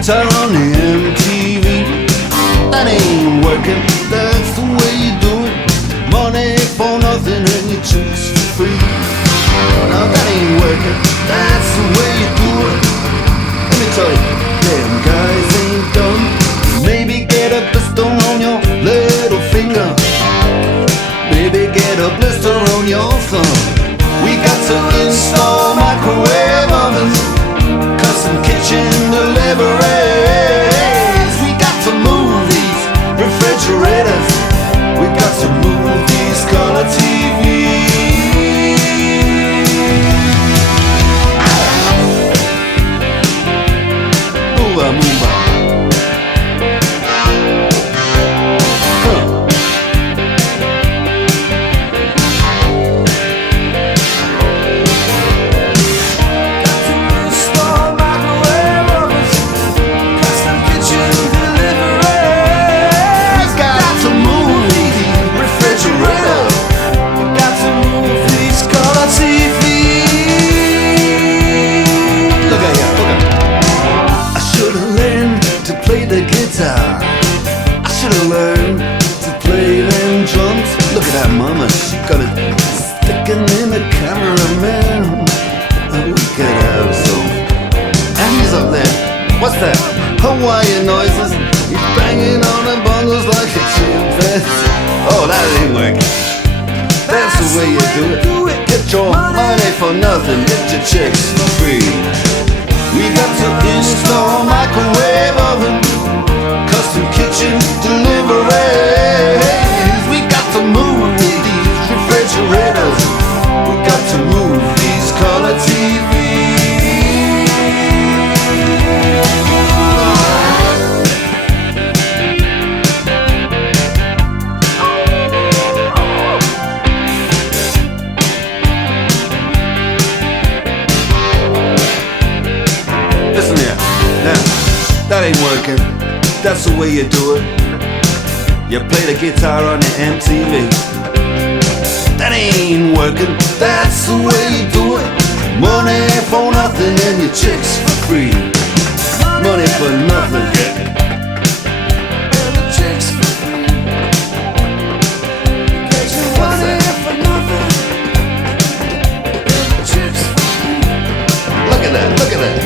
guitar on the MTV. That ain't working, that's the way you do it. Money for nothing and your chicks for free. Now that ain't working, that's the way you do it. Let me tell you, them guys ain't dumb. Maybe get a blister on your little finger. Maybe get a blister on your thumb. We got to install microwave ovens, custom kitchen deliveries. We got to move these refrigerators. We got to move these color TVs. Move on, move on. I should've learned to play them drums. Look at that mama, she got it sticking in the cameraman. We could have some. And he's up there, what's that? Hawaiian noises. He's banging on the bongos like a chimpanzee. Oh, that ain't working. That's the way you do it. Get your money for nothing, get your chicks for free. We got to install microwave oven, custom kitchen deliveries. We got to move these refrigerators. We got to move these color TVs. Listen here, now, that ain't working. That's the way you do it. You play the guitar on the MTV. That ain't working. That's the way you do it. Money for nothing and your chicks for free. Money for nothing and your chicks for free. Money for nothing and your chicks for free. Look at that, look at that.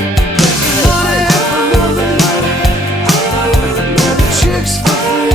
Chicks for free.